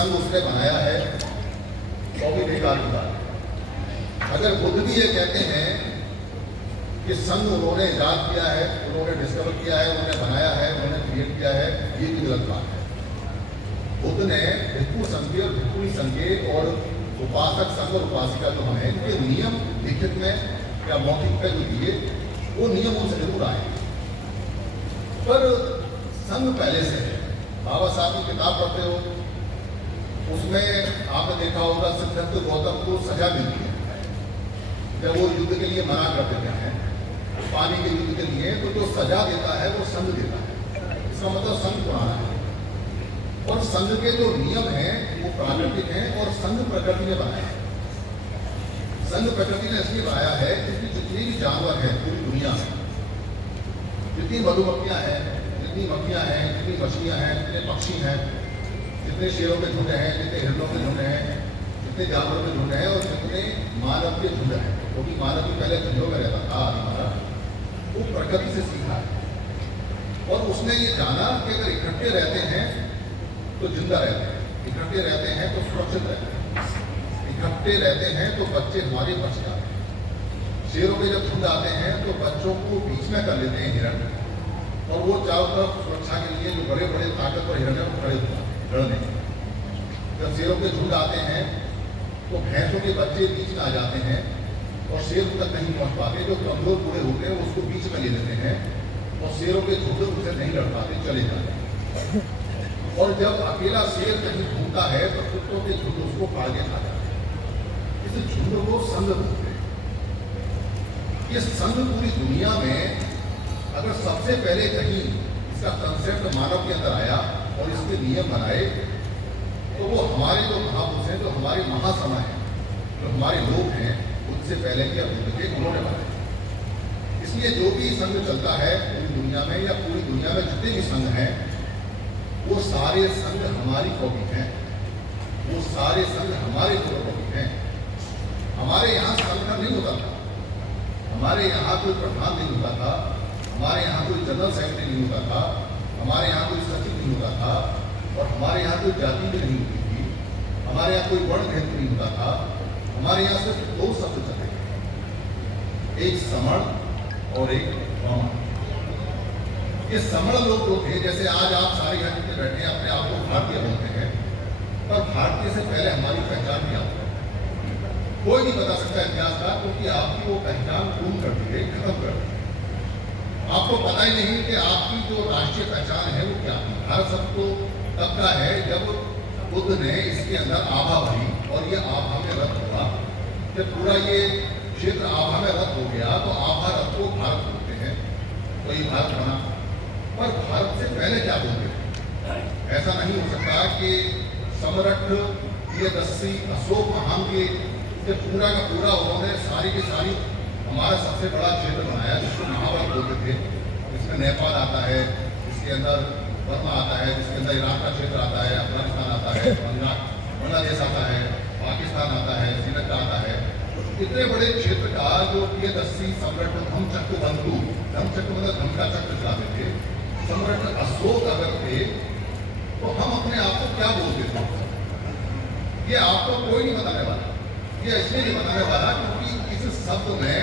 संघ उसने बनाया है वो भी बेकार होता है। अगर बुद्ध भी ये कहते हैं कि संघ उन्होंने ईजाद किया है, उन्होंने डिस्कवर किया है, उन्होंने बनाया है, उन्होंने क्रिएट किया है, ये भी गलत बात है। बुद्ध ने भिक्षु संघ और भिक्षुणी संघ और उपासक संघ और उपासिका जो हैं इनके नियम लिखित में या मौखिक पे जो दिए वो नियम उनसे जरूर आए, पर संघ पहले से है। बाबा साहब की किताब पढ़ते हो, उसमें आपने देखा होगा सिद्धार्थ गौतम को सजा मिलती है जब वो युद्ध के लिए मना कर देते हैं, पानी के युद्ध के लिए, तो जो सजा देता है वो संघ देता है। इसका मतलब संघ पुराना है और संघ के जो नियम हैं वो प्राकृतिक हैं और संघ प्रकृति ने बनाया है। संघ प्रकृति ने इसलिए बनाया है क्योंकि जितने भी जानवर हैं पूरी दुनिया में, जितनी मधुमक्खियां हैं, जितनी मक्खियां हैं, जितनी मछलियां हैं, जितने पक्षी हैं, जितने शेरों के झुंड हैं, जितने हिरणों के झुंड हैं, जितने जानवरों के झुंड हैं और जितने मानव के झुंड हैं, क्योंकि मानव भी पहले झुंडों में रहता था हमारा, वो प्रकृति से सीखा है और उसने ये जाना कि अगर इकट्ठे रहते हैं तो जिंदा रहते हैं, इकट्ठे रहते हैं तो सुरक्षित रहते हैं, इकट्ठे रहते हैं तो बच्चे हमारे बच जाते हैं। शेरों के जब झुंड आते हैं तो बच्चों को बीच में कर लेते हैं हिरण, और वो चारों तरफ सुरक्षा के लिए जो बड़े बड़े ताकतवर हिरण है वो खड़े होते हैं लड़ने। जब शेरों के झुंड आते हैं तो भैंसों के बच्चे बीच में आ जाते हैं और शेर तक नहीं पहुंच पाते, जो कमजोर पूरे होते हैं उसको बीच में ले लेते हैं और शेरों के झुंड उनसे नहीं लड़ पाते, चले जाते हैं। और जब अकेला शेर कहीं घूमता है तो कुत्तों के झुंड उसको फाड़ के खा जाते हैं। इस झुंड को संघ बोलते हैं। ये संघ पूरी दुनिया में अगर सबसे पहले कहीं इसका कंसेप्ट मानव के अंदर आया और इसके नियम बनाए तो वो हमारे जो महापुरुष हैं, जो हमारे महासमय हैं, जो हमारे लोग हैं, उनसे पहले के अभिवृद्धि के उन्होंने बनाए। इसलिए जो भी संघ चलता है पूरी दुनिया में या पूरी दुनिया में जितने भी संघ हैं वो सारे संघ हमारी कॉपी हैं, वो सारे संघ हमारे कॉपी हैं। हमारे यहाँ संगठन नहीं होता था, हमारे यहाँ कोई प्रधान नहीं होता था, हमारे यहाँ कोई जनरल सेक्रेटरी नहीं होता था, हमारे यहाँ कोई सचिव नहीं होता था और हमारे यहाँ कोई जाति भी नहीं होती थी, हमारे यहाँ कोई वर्ण भेद नहीं होता था। हमारे यहाँ सिर्फ दो शब्द चले, एक समण और एक ब्राह्मण। ये समण लोग जो थे, जैसे आज आप सारे यहाँ जितने बैठे हैं अपने आप को भारतीय बोलते हैं, पर भारतीय से पहले हमारी पहचान क्या होती है कोई नहीं बता सकता इतिहासकार, क्योंकि आपकी वो पहचान खून कर दी गई, खत्म कर दी। आपको पता ही नहीं कि आपकी जो राष्ट्रीय पहचान है वो क्या थी। भारत शब्द तो तब का है जब बुद्ध ने इसके अंदर आभा भरी और ये आभा में रथ हुआ। जब पूरा ये क्षेत्र आभा में रथ हो गया तो आभा रथ को भारत बोलते हैं, तो ये भारत बना। पर भारत से पहले क्या बोलते थे? ऐसा नहीं हो सकता कि सम्राट प्रियदर्शी अशोक महान के पूरा का पूरा उन्होंने सारी की सारी हमारा सबसे बड़ा क्षेत्र बनाया जिसको महाभारत बोलते थे। इसमें नेपाल आता है, इसके अंदर बर्मा आता है, जिसके अंदर ईरान का क्षेत्र आता है, अफगानिस्तान आता है, बांग्लादेश आता है, पाकिस्तान आता है, श्रीलंका आता है। इतने बड़े क्षेत्र का जो प्रियदर्शी सम्राट धम चक्र बंधु, धम चक्र मतलब धम का चक्र चलाते थे, सम्राट अशोक अगर थे तो हम अपने आप को क्या बोलते थे? ये आपको कोई नहीं बताने वाला। ये इसलिए नहीं बताने वाला क्योंकि इस शब्द में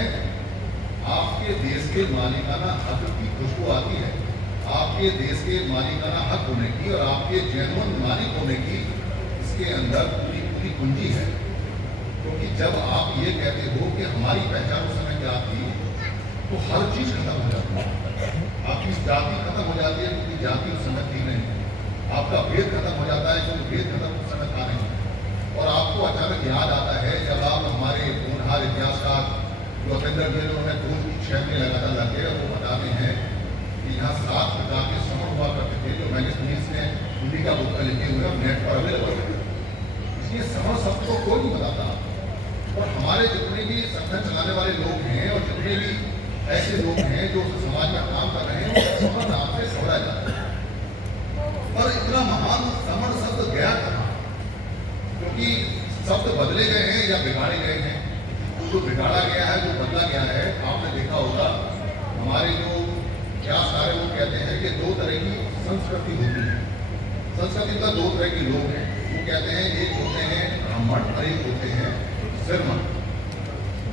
आपके देश के मालिकाना हक की खुशबू आती है, आपके देश के मालिकाना हक होने की और आपके जेन्युइन मालिक होने की इसके अंदर पूरी पूरी कुंजी है। क्योंकि जब आप ये कहते हो कि हमारी पहचान उस समय क्या थी, तो हर चीज खत्म हो जाती है। आपकी जाति खत्म हो जाती है क्योंकि जाति उस समय थी नहीं, आपका भेद खत्म हो जाता है क्योंकि भेद खत्म उस समय था नहीं। और आपको अचानक याद आता है जब आप हमारे होनहार इतिहासकार जो अपेंद्र जी उन्होंने खून की छह में लगातार लगे और वो बताते हैं कि यहाँ 7 प्रकार के समण हुआ करते थे, जो मैंने इसने हिंदी का बुक में लिखे हुए नेट पर अवेलेबल है। इसलिए समण शब्द को कोई नहीं बताता। और हमारे जितने भी संगठन चलाने वाले लोग हैं और जितने भी ऐसे लोग हैं जो समाज में काम कर रहे हैं, समण नाम से समझा जाता है। पर इतना महान समण शब्द गया कहाँ? क्योंकि शब्द बदले गए हैं या बिगाड़े गए हैं। जो बिगाड़ा गया है, जो बदला गया है, आपने देखा होगा हमारे जो इतिहासकार वो कहते हैं कि 2 तरह की संस्कृति होती है। संस्कृति का दो तरह के लोग हैं। वो कहते हैं एक होते हैं ब्राह्मण और एक होते हैं श्रमण।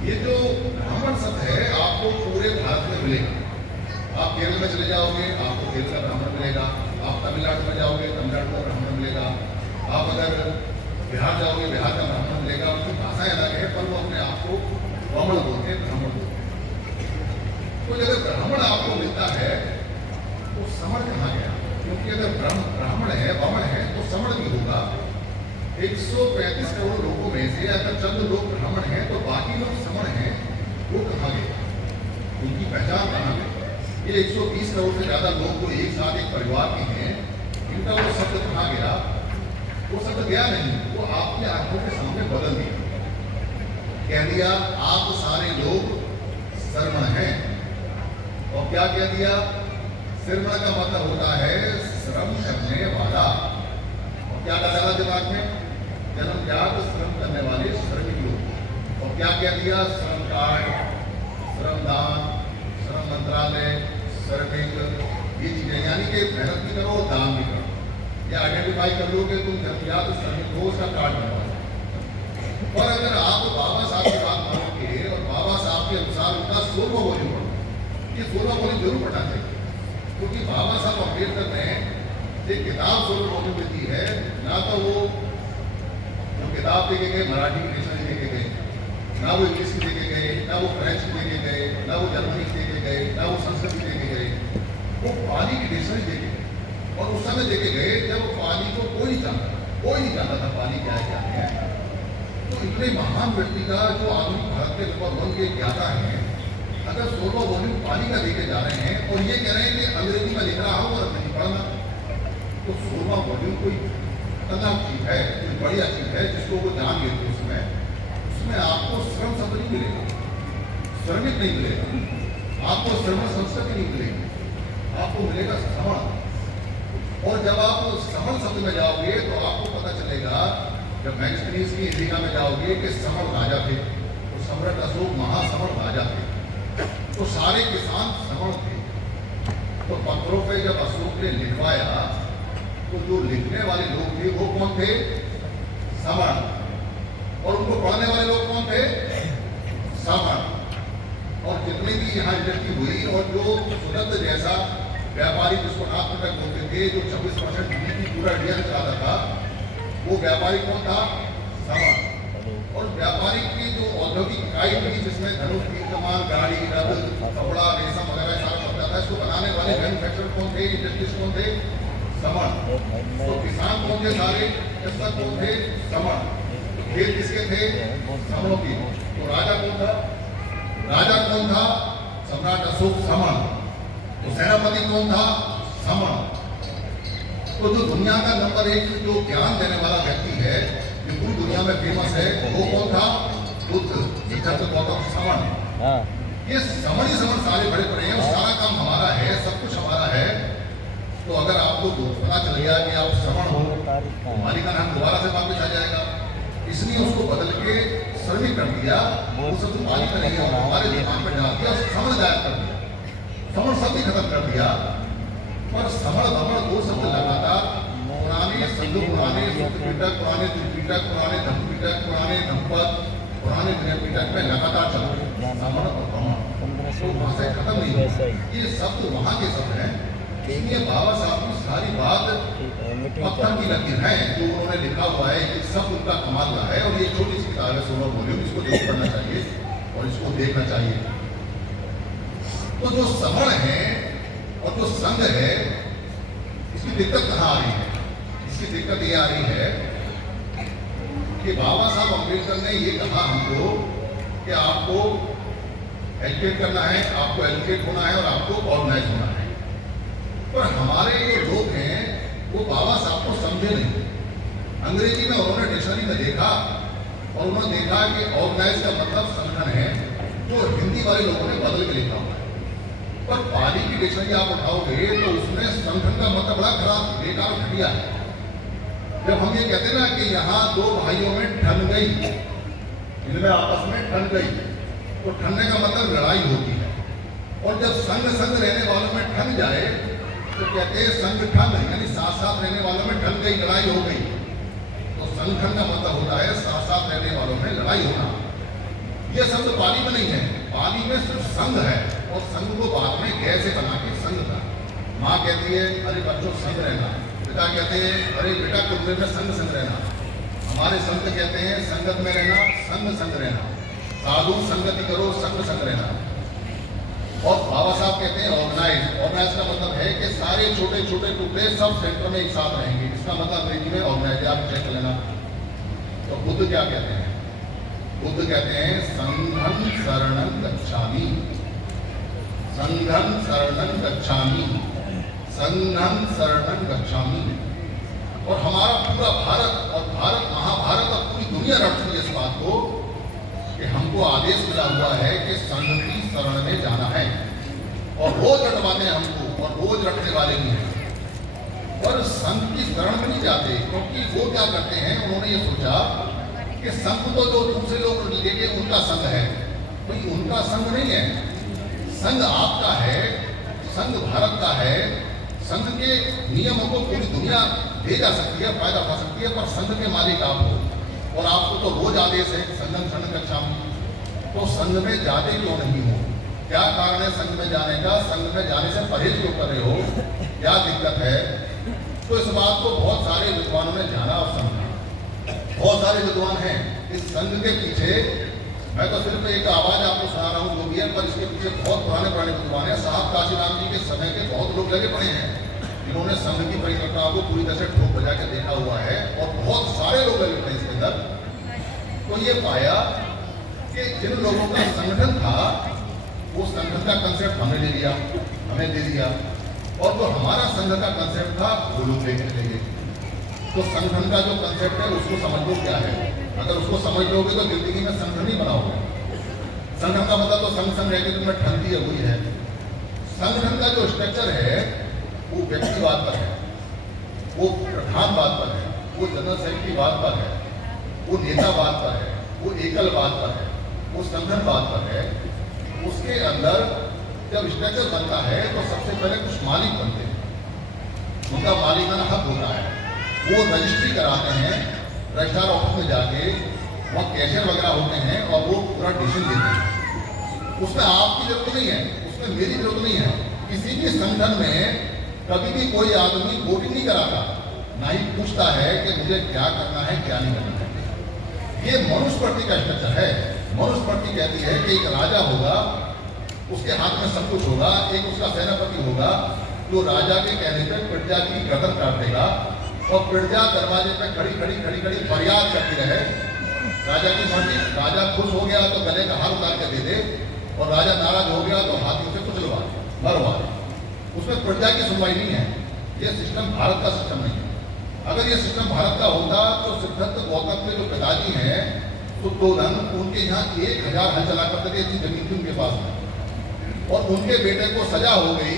ये जो ब्राह्मण शब्द है आपको पूरे भारत में मिलेगा। आप केरल में चले जाओगे आपको केरल का ब्राह्मण मिलेगा, आप तमिलनाडु में जाओगे तमिलनाडु का ब्राह्मण मिलेगा, आप अगर बिहार जाओगे बिहार का ब्राह्मण मिलेगा। उनकी भाषाएं अलग है पर वो अपने आप को ब्राह्मण बोलते हैं, ब्राह्मण बोलते हैं। तो जब ब्राह्मण आपको मिलता है तो समण कहाँ गया? क्योंकि अगर ब्राह्मण है वमन है तो समण भी होगा। 135 करोड़ लोगों में से अगर चंद लोग ब्राह्मण हैं तो बाकी लोग समण हैं, वो कहाँ गए? उनकी पहचान कहाँ गई? ये 120 करोड़ से ज्यादा लोग जो एक साथ एक परिवार के हैं, इनका वो शब्द कहाँ गया? वो शब्द गया नहीं, वो आपकी आंखों के सामने बदल दिया, कह दिया आप सारे लोग श्रमण हैं। और क्या कह दिया? श्रमण का मतलब होता है श्रम करने वाला। और क्या डाला दिमाग में? जन्मजात श्रम करने वाले श्रमिक लोग। और क्या कह दिया? श्रम कार्ड, श्रमदान, श्रम मंत्रालय, श्रमिक, ये चीजें, यानी कि मेहनत भी करो और दान भी करो। ये आइडेंटिफाई कर लोगे तुम जन्मजात श्रमिक हो, उसका कार्ड बनवा। और अगर आप बाबा साहब की बात मानोगे और बाबा साहब के अनुसार उनका 16वां वॉल्यूम पढ़ो, ये 16वां वॉल्यूम जरूर पढ़ना चाहिए। क्योंकि बाबा साहब अम्बेडकर ने एक किताब 16 वॉल्यूम में दी है, ना तो वो जो किताब देके गए मराठी की डिक्शनरी देके गए, ना वो इंग्लिश की देके गए, ना वो फ्रेंच की देके गए, ना वो जर्मनी की देके गए, ना वो संस्कृत की देके गए, वो पाली की डिक्शनरी देके गए। और उस समय देके गए जब पाली को कोई नहीं जानता था पाली क्या है क्या नहीं है। तो इतने महान व्यक्ति का जो आधुनिक भारत के नंबर 1 के ज्ञाता है, अगर 16वां वॉल्यूम पाली का देके जा रहे हैं और ये कह रहे हैं कि अंग्रेजी में लिख रहा हूँ और नहीं पढ़ना, तो 16वां वॉल्यूम कोई खतरनाक चीज है, कोई बढ़िया चीज है जिसको वो जान लेते उसमें आपको श्रम शब्द नहीं मिलेगा, श्रमिक नहीं मिलेगा, आपको श्रम संस्कृति नहीं मिलेगी, आपको मिलेगा श्रवण। और जब आप श्रवण शब्द में जाओगे तो आपको पता चलेगा, जब मैक्सपीरियंस की इंडिका में जाओगे कि श्रवण राजा थे, तो सम्राट अशोक महाश्रवण राजा थे, तो सारे किसान श्रवण थे। तो पत्थरों पे जब अशोक ने लिखवाया तो जो लिखने वाले लोग थे वो कौन थे? श्रवण। और उनको पढ़ने वाले लोग कौन थे? श्रवण। और जितने भी यहाँ इंडस्ट्री हुई और जो सुगंध जैसा व्यापारी जिसको नाथ नाटक बोलते थे, जो 26% जीडीपी पूरा इंडिया चलाता था, वो व्यापारी कौन था? श्रवण। और व्यापारी की जो औद्योगिक इकाई थी जिसमें धनुष, तीर कमान, गाड़ी, रथ, कपड़ा, रेशम वगैरह सारा बनता था, इसको बनाने वाले मैन्युफैक्चरर कौन थे? इंडस्ट्रीज कौन थे? श्रवण। तो किसान कौन थे? सारे कृषक कौन थे? श्रवण। खेत किसके थे? श्रवणों की। तो राजा कौन था? राजा कौन था? सम्राट अशोक श्रवण। तो सेनापति कौन था? श्रवण। तो जो दुनिया का नंबर 1 जो ज्ञान देने वाला व्यक्ति है, जो पूरी दुनिया में फेमस है, वो कौन था? बुद्ध, सिद्धार्थ गौतम, श्रवण। ये श्रवण ही श्रवण सारे बड़े बड़े हैं और सारा काम हमारा है, सब कुछ हमारा है। तो अगर आपको पता चल गया कि आप श्रवण हो, मालिक का नाम दोबारा से वापस आ जाएगा, इसलिए उसको बदल के श्रमिक कर दिया। वो सब मालिक का नहीं है, हमारे दिमाग में डाल दिया, श्रवण गायब कर दिया, श्रवण शब्द ही खत्म कर दिया। पर श्रवण भ्रमण 2 शब्द लगातार पुराने शब्द, पुराने पिटक, पुराने त्रिपिटक, पुराने धम्मपिटक, पुराने धम्मपद, पुराने त्रिपिटक में लगातार चल रहे हैं। श्रवण और भ्रमण तो भाषा खत्म नहीं हुई, ये शब्द वहाँ के शब्द हैं। इसलिए बाबा साहब की सारी बात पत्थर की लकीर है, जो उन्होंने लिखा हुआ है, ये सब उनका कमाल का है। और ये छोटी सी किताब है 16 वॉल्यूम, इसको जरूर पढ़ना चाहिए और इसको देखना चाहिए। तो जो श्रवण है और जो संघ है, इसकी दिक्कत कहाँ आ रही है? इसकी दिक्कत ये आ रही है कि बाबा साहब अम्बेडकर ने ये कहा हमको कि आपको एजुकेट करना है, आपको एजुकेट होना है और आपको ऑर्गेनाइज होना है। पर हमारे जो लोग हैं वो बाबा साहब को समझे नहीं। अंग्रेजी में उन्होंने डिक्शनरी में देखा और उन्होंने देखा कि ऑर्गेनाइज का मतलब संगठन है, तो हिंदी वाले लोगों ने बदल के लिखा हुआ है। पर पाली की डिक्शनरी आप उठाओगे तो उसमें संगठन का मतलब बड़ा खराब, बेकार, घटिया है। जब हम ये कहते हैं ना कि यहाँ 2 भाइयों में ठन गई, इनमें आपस में ठन गई, तो ठनने का मतलब लड़ाई होती है। और जब संग रहने वालों में ठन जाए तो कहते हैं संगठन, यानी साथ साथ रहने वालों में ठन लड़ाई हो गई तो संगठन का मतलब होता है साथ साथ रहने वालों में लड़ाई होना। ये शब्द पाली में नहीं है, पाली में सिर्फ संघ है और संघ को बाद में गै से बना के संघ था। माँ कहती है अरे बच्चों संग रहना, पिता कहते हैं अरे बेटा कुटुंब में संग संग रहना, हमारे संत कहते हैं संगत में रहना, संग संग रहना, साधु संगति करो, संग संग रहना। और बाबा साहब कहते हैं ऑर्गेनाइज। ऑर्गेनाइज का मतलब है कि सारे छोटे छोटे टुकड़े सब सेंटर में एक साथ रहेंगे, इसका मतलब अंग्रेजी में ऑर्गेनाइज। आप चेक कर लेना। तो बुद्ध क्या कहते हैं? बुद्ध कहते हैं संघं शरणं गच्छामि, संघं शरणं गच्छामि, संघं शरणं गच्छामि। और हमारा पूरा भारत और भारत महाभारत और पूरी दुनिया रटती है इस बात को कि हमको आदेश मिला हुआ है कि संघ की शरण में जाना है, और रोज रटवाते हैं हमको, और रोज रटने वाले भी हैं। पर संघ की शरण में नहीं जाते, क्योंकि वो क्या करते हैं, उन्होंने ये सोचा कि संघ तो जो दूसरे लोग लेके उनका संघ है, भाई उनका संघ नहीं है, संघ आपका है, संघ भारत का है। संघ के नियमों को पूरी दुनिया ले जा सकती है, फायदा उठा सकती है, पर संघ के मालिक आप हो, और आपको तो रोज आदेश है संघं शरणं गच्छामि। तो संघ में जाते क्यों नहीं हो? क्या कारण है संघ में जाने का? संघ में जाने से परहेज क्यों कर रहे हो? क्या दिक्कत है? तो इस बात को बहुत सारे विद्वानों ने जाना और समझा। बहुत सारे विद्वान हैं इस संघ के पीछे। मैं तो सिर्फ एक आवाज आपको सुना रहा हूँ जो भी है, पर इसके पीछे बहुत पुराने पुराने विद्वान हैं। साहब काशीराम जी के समय के बहुत लोग लगे पड़े हैं, जिन्होंने संघ की परिकल्पना को पूरी तरह से ठोक बजा के देखा हुआ है, और बहुत सारे लोग लगे पड़े इसके अंदर। तो ये पाया कि जिन लोगों का संगठन था वो संगठन का कंसेप्ट हमें ले लिया, हमें दे दिया, और जो हमारा संघ का कंसेप्ट था वो लोग लेके चले गए। तो संगठन का जो कंसेप्ट है उसको समझ लो क्या है। अगर उसको समझ लोगे तो जिंदगी में संगठन ही बनाओगे। संगठन का मतलब तो संग संग रहकर तुम्हें ठंडी है, वही है। संगठन का जो स्ट्रक्चर है वो व्यक्तिवाद पर है, वो प्रधानवाद पर है, वो जनरल सेक्रेटरीवाद पर है, वो नेतावाद पर है, वो एकलवाद पर है, वो संगठनवाद पर है। उसके अंदर जब स्ट्रक्चर बनता है तो सबसे पहले कुछ मालिक बनते हैं, उनका मालिकाना हक होता है, वो रजिस्ट्री कराते हैं, रजिस्ट्रार ऑफिस में जाके वहाँ कैशियर वगैरह होते हैं और वो पूरा डिसीजन देते हैं। उसमें आपकी जरूरत नहीं है, उसमें मेरी जरूरत नहीं है। किसी भी संगठन में कभी भी कोई आदमी वोटिंग नहीं कराता, ना ही पूछता है कि मुझे क्या करना है क्या नहीं करना है। ये मनुस्मृति का स्ट्रक्चर है। मनुस्मृति कहती है कि एक राजा होगा, उसके हाथ में सब कुछ होगा, एक उसका सेनापति होगा जो राजा के कहने पर प्रजा की गर्दन काट देगा, और प्रजा दरवाजे पे खड़ी खड़ी खड़ी खड़ी फरियाद करती रहे। राजा की मर्जी, राजा खुश हो गया तो गले का हार उतार के दे दे, और राजा नाराज हो गया तो हाथी उसे कुचलवा दे, मरवा दे। उसमें प्रजा की सुनवाई नहीं है। ये सिस्टम भारत का सिस्टम नहीं है। अगर ये सिस्टम भारत का होता तो सिद्धार्थ गौतम के जो पिताजी हैं शुद्धोधन, उनके यहाँ 1000 हल चला करते थे, इतनी जमीन थी उनके पास में, और उनके बेटे को सजा हो गई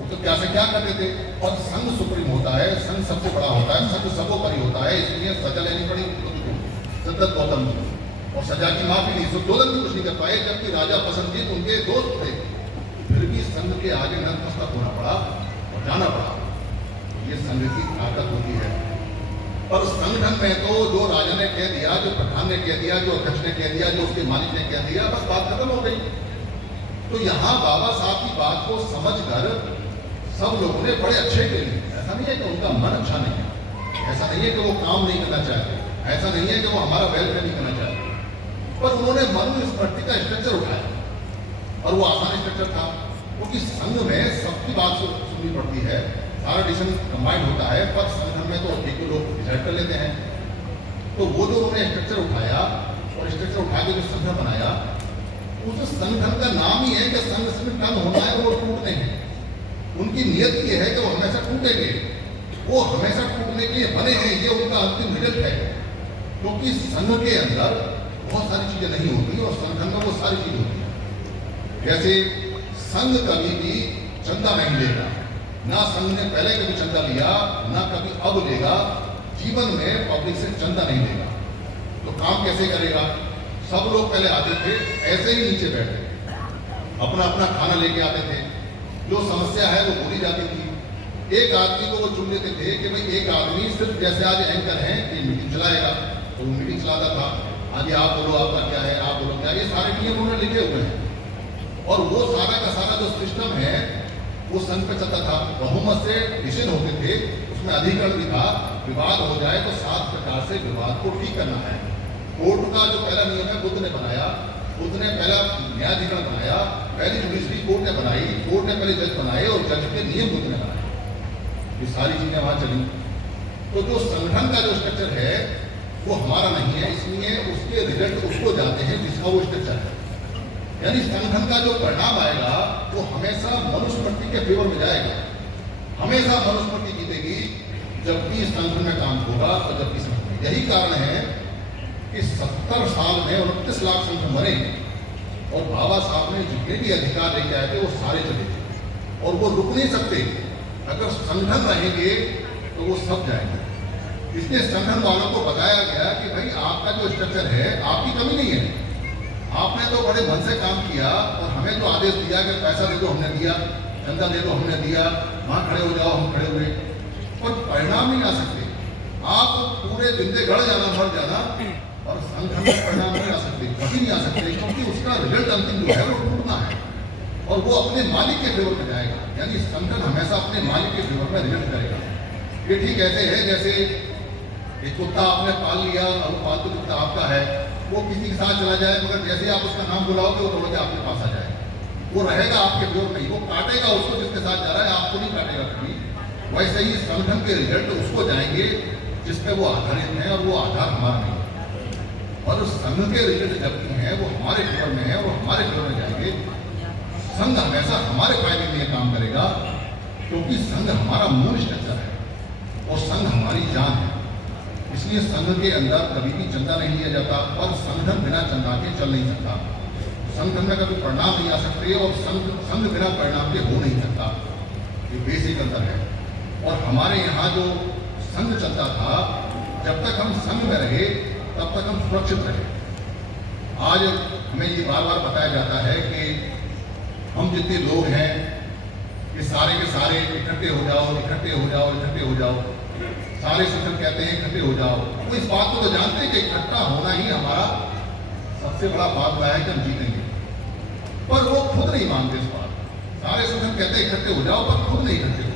तो क्या से क्या करते थे। और संघ सुप्रीम होता है, संघ सबसे बड़ा होता है, संघ सर्वोपरि होता है, इसलिए सजा लेनी पड़ी सिद्धार्थ गौतम को, और सजा की माफी नहीं। शुद्धोधन भी कुछ नहीं कर पाए, जबकि राजा पसंदीद उनके दोस्त थे, फिर भी संघ के आगे नतमस्तक होना पड़ा और जाना पड़ा। ये संघ की ताकत होती है। और संगठन में तो जो राजा ने कह दिया, जो प्रधान ने कह दिया, जो अध्यक्ष ने कह दिया, जो उसके मालिक ने कह दिया, बस बात खत्म हो गई। तो यहाँ बाबा साहब की बात को समझकर सब लोगों ने बड़े अच्छे के लिए, ऐसा नहीं है कि उनका मन अच्छा नहीं है, ऐसा नहीं है कि वो काम नहीं करना चाहते, ऐसा नहीं है कि वो हमारा वेलफेयर नहीं करना चाहते, पर उन्होंने मनुस्मृति का स्ट्रक्चर उठाया, और वो आसान स्ट्रक्चर था, क्योंकि संघ में सबकी बात सुननी पड़ती है, सारा डिसीजन कंबाइंड होता है, पर संगठन में तो एक लोग डिसाइड कर लेते हैं। तो वो जो उन्होंने स्ट्रक्चर उठाया, और स्ट्रक्चर उठा के जो संगठन बनाया, उस संगठन का नाम ही है कि संघ से टन होना है, वो टूटने हैं। उनकी नियत ये है कि वो हमेशा टूटेंगे, वो हमेशा टूटने के लिए बने हैं, ये उनका अंतिम रिजल्ट है। क्योंकि संघ के अंदर बहुत सारी चीजें नहीं होती, और संगठन में वो सारी चीज होती है। जैसे संघ कभी भी चंदा नहीं लेगा, ना संघ ने पहले कभी चंदा लिया, ना कभी अब लेगा। जीवन में पब्लिक से चंदा नहीं लेगा, तो काम कैसे करेगा? सब लोग पहले आते थे ऐसे ही नीचे बैठे, अपना अपना खाना लेके आते थे, जो समस्या है वो बोली जाती थी, एक आदमी को वो चुन लेते थे कि भाई एक आदमी सिर्फ जैसे आज एंकर हैं ये मीटिंग चलाएगा, तो वो मीटिंग चलाता था। आज आप बोलो आपका क्या है, आप बोलो क्या, ये सारे नियम उन्होंने लिखे हुए हैं। और वो सारा का सारा जो सिस्टम है वो संघ पे चलता था। बहुमत से डिसीजन होते थे, उसमें अधिकरण भी था, विवाद हो जाए तो 7 प्रकार से विवाद को ठीक करना है। कोर्ट का जो पहला नियम है बुद्ध ने बनाया, बुद्ध ने पहला न्यायाधिकरण बनाया, पहली जुडिशरी कोर्ट ने बनाई, कोर्ट ने पहले जज बनाए और जज के नियम बुद्ध ने बनाए। ये सारी चीजें वहां चली। तो जो संगठन का जो स्ट्रक्चर है वो हमारा नहीं है, इसलिए उसके रिजल्ट उसको जाते हैं जिसका वो स्ट्रक्चर है। यानी संगठन का जो परिणाम आएगा वो हमेशा मनुस्मृति के फेवर में जाएगा। हमेशा मनुस्मृति जीतेगी जब भी संगठन में काम होगा और जब भी संगठन। यही कारण है कि 70 साल में 29 लाख संगठन बने और बाबा साहब ने जितने भी अधिकार लेके आए थे वो सारे चले थे और वो रुक नहीं सकते। अगर संगठन रहेंगे तो वो सब जाएंगे। इसलिए संगठन वालों को बताया गया कि भाई आपका जो स्ट्रक्चर है आपकी कमी नहीं है, आपने तो बड़े मन से काम किया और हमें जो आदेश दिया कि पैसा दे दो हमने दिया, चंदा दे दो हमने दिया, वहां खड़े हो जाओ हम खड़े हुए, और परिणाम नहीं आ सकते। आप पूरे जिंदे गढ़ जाना मर जाना और संगठन में परिणाम नहीं आ सकते, कभी नहीं आ सकते, क्योंकि उसका रिजल्ट अंतिम जो है वो टूटना है और वो अपने मालिक के फेवर में जाएगा। यानी संगठन हमेशा अपने मालिक के फेवर में रिजल्ट करेगा। ये ठीक ऐसे है जैसे एक कुत्ता आपने पाल लिया और वो पालतू कुत्ता आपका है, वो किसी के साथ चला जाए मगर जैसे आप उसका नाम बुलाओगे वो दौड़ के आपके पास आ जाए, वो रहेगा आपके फेवर में, वो काटेगा उसको जिसके साथ जा रहा है, आपको नहीं काटेगा कभी। वैसे ही संगठन के रिजल्ट उसको जाएंगे जिस पे वो आधारित है और वो आधार हमारा नहीं है। और उस संघ के रिजल्ट जब हैं वो हमारे फेवर में है, वो हमारे फेवर में जाएंगे। संघ हमेशा हमारे फायदे में काम करेगा क्योंकि संघ हमारा मूल स्ट्रक्चर है और संघ हमारी जान है। इसलिए संघ के अंदर कभी भी चंदा नहीं लिया जाता और संगठन बिना चंदा के चल नहीं सकता। संगठन में कभी परिणाम नहीं आ सकते और संघ बिना परिणाम के हो नहीं सकता। ये बेसिक अंतर है। और हमारे यहाँ जो संघ चलता था, जब तक हम संघ में रहे तब तक हम सुरक्षित रहे। आज हमें ये बार बार बताया जाता है कि हम जितने लोग हैं ये सारे के सारे इकट्ठे हो जाओ, इकट्ठे हो जाओ, इकट्ठे हो जाओ। सारे संगठन कहते हैं इकट्ठे हो जाओ। वो इस बात को तो जानते हैं कि इकट्ठा होना ही हमारा सबसे बड़ा फार्मूला है कि हम जीतेंगे, पर वो खुद नहीं मानते इस बात। सारे संगठन कहते हैं इकट्ठे हो जाओ पर खुद नहीं इकट्ठे हो।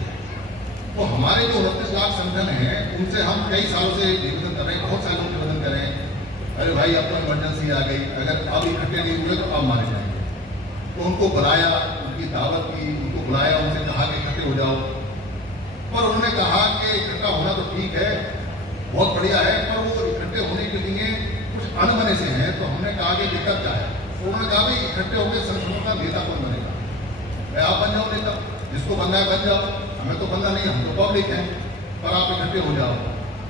तो हमारे जो 29 लाख संगठन हैं उनसे हम कई सालों से निवेदन कर रहे हैं, बहुत सारे लोग निवेदन कर रहे हैं, अरे भाई अब तो इमरजेंसी आ गई, अगर अब इकट्ठे नहीं हुए तो अब मारे जाएंगे। तो उनको बुलाया, उनकी दावत की, उनको बुलाया, उनसे कहा कि इकट्ठे हो जाओ। पर उन्होंने कहा कि इकट्ठा होना तो ठीक है, बहुत बढ़िया है, पर वो इकट्ठे होने के लिए कुछ अनबने से हैं। तो हमने कहा कि दिक्कत क्या है? तो उन्होंने कहा भाई इकट्ठे होकर संगठनों का नेता कौन बनेगा? भाई आप बन जाओ नेता, जिसको बनना है बन जाओ, हमें तो बनना नहीं, हम तो पब्लिक हैं, पर आप इकट्ठे हो जाओ।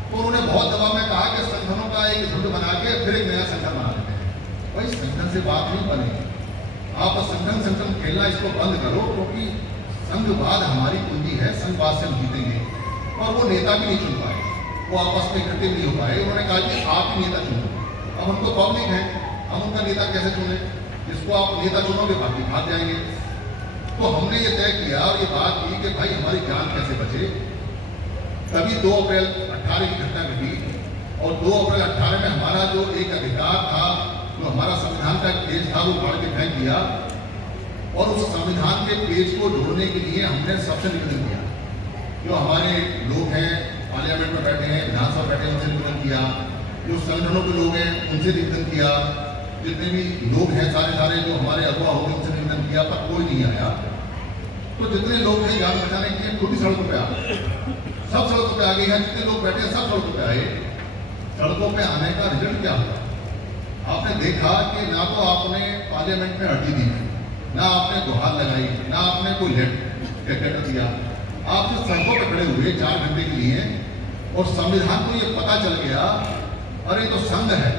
तो उन्होंने बहुत दबाव में कहा कि संगठनों का एक झुंड बना के फिर एक नया संगठन बना देते हैं। भाई संगठन से बात नहीं बनेगी, आप संगठन खेलना इसको बंद करो, क्योंकि संघवाद हमारी कुंजी है, संघवाद से हम जीतेंगे। और वो नेता भी नहीं चुन पाए, वो आपस में इकट्ठे नहीं हो पाए। उन्होंने कहा कि आप ही नेता चुनो। अब हम तो पब्लिक हैं, हम उनका नेता कैसे चुने? जिसको आप नेता चुनोगे बाकी भाग जाएंगे। तो हमने ये तय किया और ये बात की कि भाई हमारी जान कैसे बचे। तभी 2 अप्रैल 18 की घटना घटी और 2 अप्रैल 18 में हमारा जो एक अधिकार था, जो हमारा संविधान का एक पेज था, वो फाड़ के फेंक दिया। और उस संविधान के पेज को जोड़ने के लिए हमने सबसे निवेदन किया। जो हमारे लोग हैं पार्लियामेंट में बैठे हैं, विधानसभा बैठे हैं, उनसे निवेदन किया। जो संगठनों के लोग हैं उनसे निवेदन किया। जितने भी लोग हैं सारे जो हमारे अगुवा हो गए उनसे निवेदन किया, पर कोई नहीं आया। तो जितने लोग हैं जान बचाने के लिए खुद ही सड़कों पर आ गए, सब सड़कों पर आ गए हैं। जितने लोग बैठे हैं सब सड़कों पर आए। सड़कों पर आने का रिजल्ट क्या हुआ? आपने देखा कि ना तो आपने पार्लियामेंट में अर्जी दी, ना आपने गुहार लगाई, ना आपने कोई लेटर दिया। आप सिर्फ सड़कों पर खड़े हुए 4 घंटे के लिए और संविधान को ये पता चल गया, अरे तो संघ है,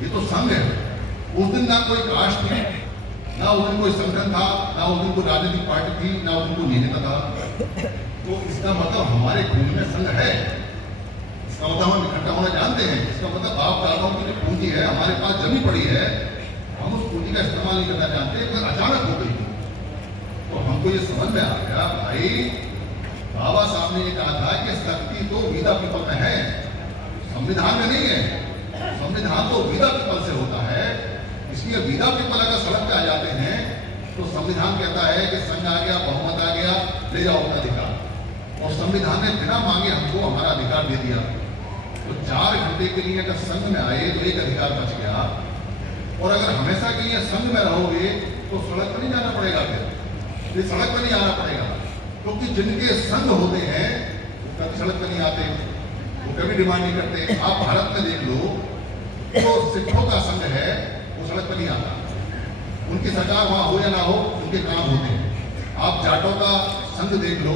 ये तो संघ है। उस दिन ना कोई कास्ट थी, ना उस दिन कोई संगठन था, ना उस दिन कोई राजनीतिक पार्टी थी, ना उस दिन कोई नेता था। तो इसका मतलब हमारे खून में संघ है। इसका मतलब हम इकट्ठा होना जानते हैं। इसका मतलब बाप दादाओं की जो पूंजी है हमारे पास जमी पड़ी है, हम उस पूंजी का इस्तेमाल नहीं करना चाहते। अगर अचानक हो गई तो हमको ये समझ में आ गया भाई बाबा साहब ने ये कहा था कि शक्ति तो वी द पीपल में है, संविधान में नहीं है। संविधान तो वी द पीपल से होता है। इसलिए वी द पीपल अगर सड़क पे आ जाते हैं तो संविधान कहता है कि संघ आ गया, बहुमत आ गया, ले जाओ अपना अधिकार। और संविधान ने बिना मांगे हमको हमारा अधिकार दे दिया। तो 4 घंटे के लिए अगर संघ में आए तो एक अधिकार बच गया, और अगर हमेशा के लिए संघ में रहोगे तो सड़क पर नहीं जाना पड़ेगा। फिर ये सड़क पर नहीं आना पड़ेगा, क्योंकि जिनके संघ होते हैं वो कभी सड़क पर नहीं आते, वो कभी डिमांड नहीं करते। आप भारत में देख लो, जो सिखों का संघ है वो सड़क पर नहीं आता, उनकी सरकार वहां हो या ना हो, उनके काम होते हैं। आप जाटों का संघ देख लो,